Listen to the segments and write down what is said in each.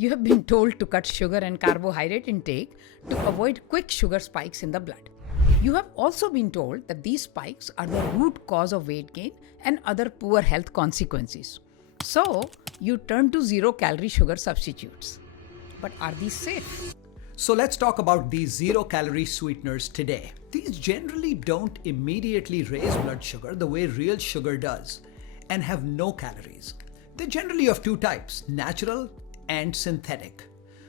You have been told to cut sugar and carbohydrate intake to avoid quick sugar spikes in the blood. You have also been told that these spikes are the root cause of weight gain and other poor health consequences. So, you turn to zero-calorie sugar substitutes. But are these safe? So let's talk about these zero-calorie sweeteners today. These generally don't immediately raise blood sugar the way real sugar does and have no calories. They're generally of two types, natural and synthetic.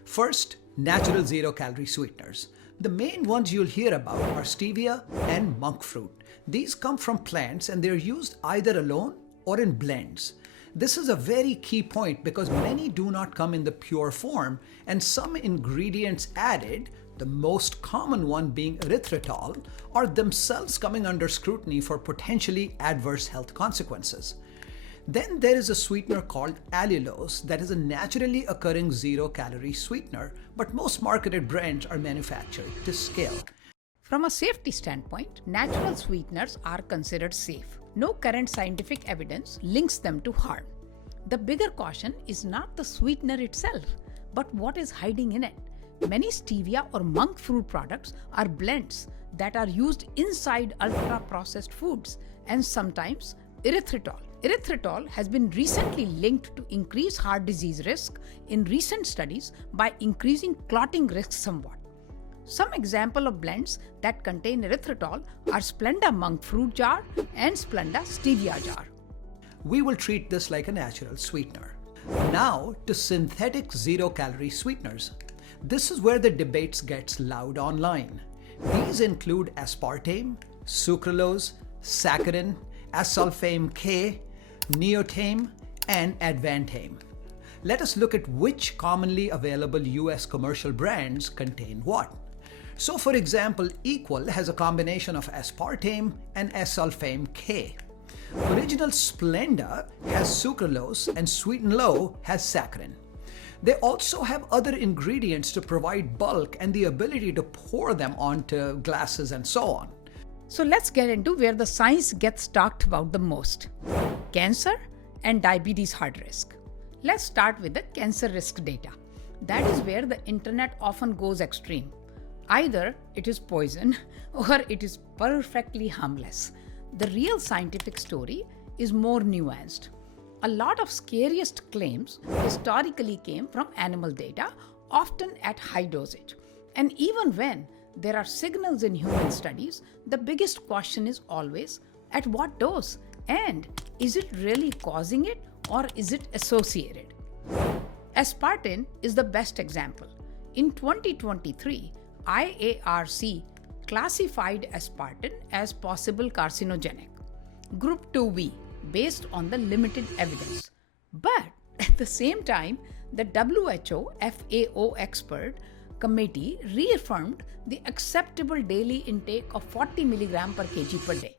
First, natural zero-calorie sweeteners. The main ones you'll hear about are stevia and monk fruit. These come from plants and they're used either alone or in blends. This is a very key point because many do not come in the pure form, and some ingredients added, the most common one being erythritol, are themselves coming under scrutiny for potentially adverse health consequences. Then there is a sweetener called allulose that is a naturally occurring zero-calorie sweetener, but most marketed brands are manufactured to scale. From a safety standpoint, natural sweeteners are considered safe. No current scientific evidence links them to harm. The bigger caution is not the sweetener itself, but what is hiding in it. Many stevia or monk fruit products are blends that are used inside ultra-processed foods and sometimes erythritol. Erythritol has been recently linked to increased heart disease risk in recent studies by increasing clotting risk somewhat. Some example of blends that contain erythritol are Splenda monk fruit jar and Splenda stevia jar. We will treat this like a natural sweetener. Now to synthetic zero-calorie sweeteners. This is where the debates gets loud online. These include aspartame, sucralose, saccharin, asulfame K, neotame, and advantame. Let us look at which commonly available US commercial brands contain what. So for example, Equal has a combination of aspartame and asulfame K. Original Splenda has sucralose and Sweet and Low has saccharin. They also have other ingredients to provide bulk and the ability to pour them onto glasses and so on. So let's get into where the science gets talked about the most: cancer and diabetes heart risk. Let's start with the cancer risk data. That is where the internet often goes extreme. Either it is poison or it is perfectly harmless. The real scientific story is more nuanced. A lot of scariest claims historically came from animal data, often at high dosage. And even when there are signals in human studies, the biggest question is always at what dose, and is it really causing it or is it associated? Aspartame is the best example. In 2023, IARC classified aspartame as possible carcinogenic, Group 2B, based on the limited evidence. But at the same time, the WHO FAO expert committee reaffirmed the acceptable daily intake of 40 mg per kg per day.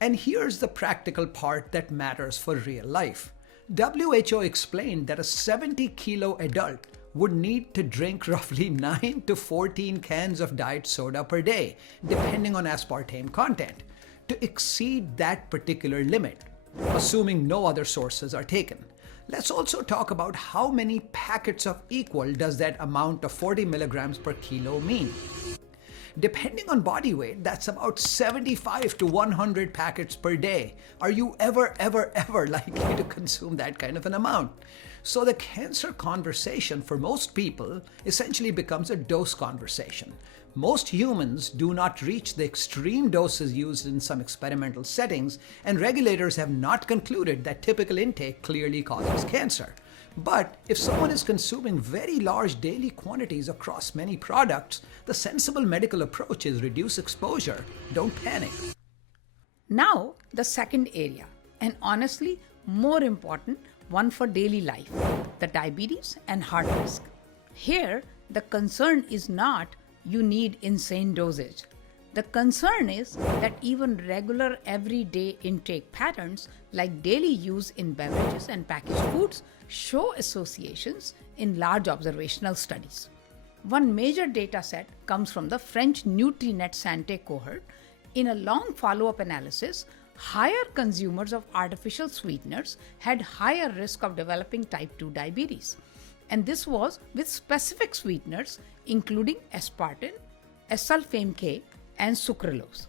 And here's the practical part that matters for real life. WHO explained that a 70-kilo adult would need to drink roughly 9 to 14 cans of diet soda per day, depending on aspartame content, to exceed that particular limit, assuming no other sources are taken. Let's also talk about how many packets of Equal does that amount of 40 milligrams per kilo mean. Depending on body weight, that's about 75 to 100 packets per day. Are you ever likely to consume that kind of an amount? So the cancer conversation for most people essentially becomes a dose conversation. Most humans do not reach the extreme doses used in some experimental settings, and regulators have not concluded that typical intake clearly causes cancer. But if someone is consuming very large daily quantities across many products, the sensible medical approach is reduce exposure. Don't panic. Now, the second area, and honestly, more important one for daily life, the diabetes and heart risk. Here, the concern is not you need insane dosage. The concern is that even regular everyday intake patterns like daily use in beverages and packaged foods show associations in large observational studies. One major data set comes from the French Nutrinet Santé cohort. In a long follow-up analysis, higher consumers of artificial sweeteners had higher risk of developing type 2 diabetes. and this was with specific sweeteners including aspartame, aspartame K, and sucralose.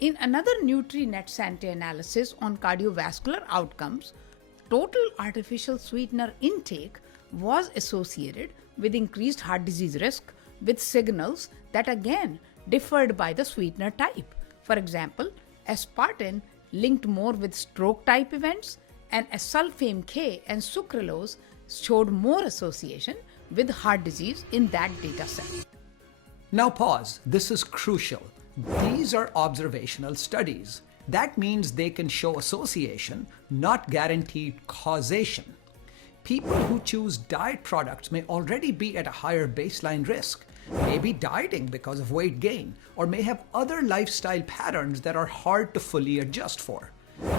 In another Nutri-Net analysis on cardiovascular outcomes, total artificial sweetener intake was associated with increased heart disease risk with signals that again differed by the sweetener type. For example, aspartame linked more with stroke type events, and aspartame K and sucralose showed more association with heart disease in that data set. Now pause, this is crucial. These are observational studies. That means they can show association, not guaranteed causation. People who choose diet products may already be at a higher baseline risk, may be dieting because of weight gain, or may have other lifestyle patterns that are hard to fully adjust for.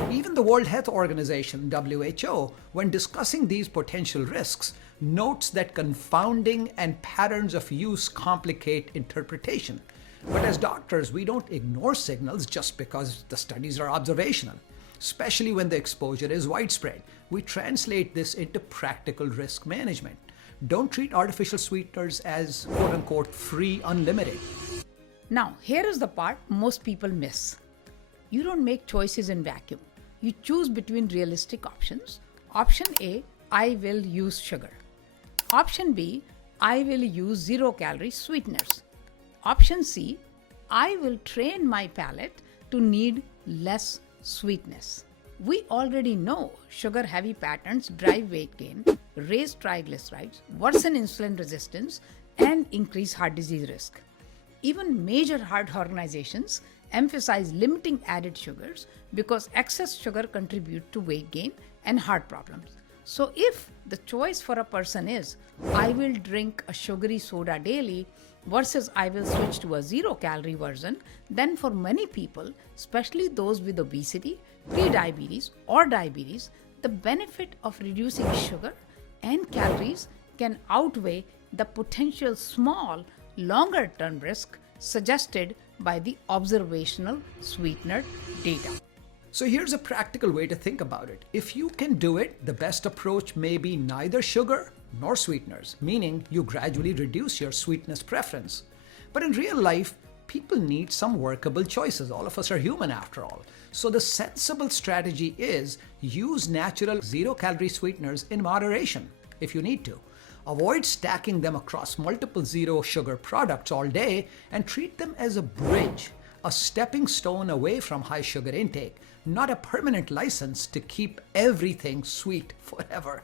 Even the World Health Organization, WHO, when discussing these potential risks, notes that confounding and patterns of use complicate interpretation. But as doctors, we don't ignore signals just because the studies are observational, especially when the exposure is widespread. We translate this into practical risk management. Don't treat artificial sweeteners as quote-unquote free unlimited. Now, here is the part most people miss. You don't make choices in vacuum. You choose between realistic options. Option A, I will use sugar. Option B, I will use zero-calorie sweeteners. Option C, I will train my palate to need less sweetness. We already know sugar-heavy patterns drive weight gain, raise triglycerides, worsen insulin resistance, and increase heart disease risk. Even major heart organizations emphasize limiting added sugars because excess sugar contributes to weight gain and heart problems. So if the choice for a person is, I will drink a sugary soda daily versus I will switch to a zero-calorie version, then for many people, especially those with obesity, pre-diabetes, or diabetes, the benefit of reducing sugar and calories can outweigh the potential small, longer-term risk suggested by the observational sweetener data. So here's a practical way to think about it. If you can do it, the best approach may be neither sugar nor sweeteners, meaning you gradually reduce your sweetness preference. But in real life, people need some workable choices. All of us are human after all. So the sensible strategy is use natural zero-calorie sweeteners in moderation if you need to. Avoid stacking them across multiple zero-sugar products all day and treat them as a bridge, a stepping stone away from high sugar intake, not a permanent license to keep everything sweet forever.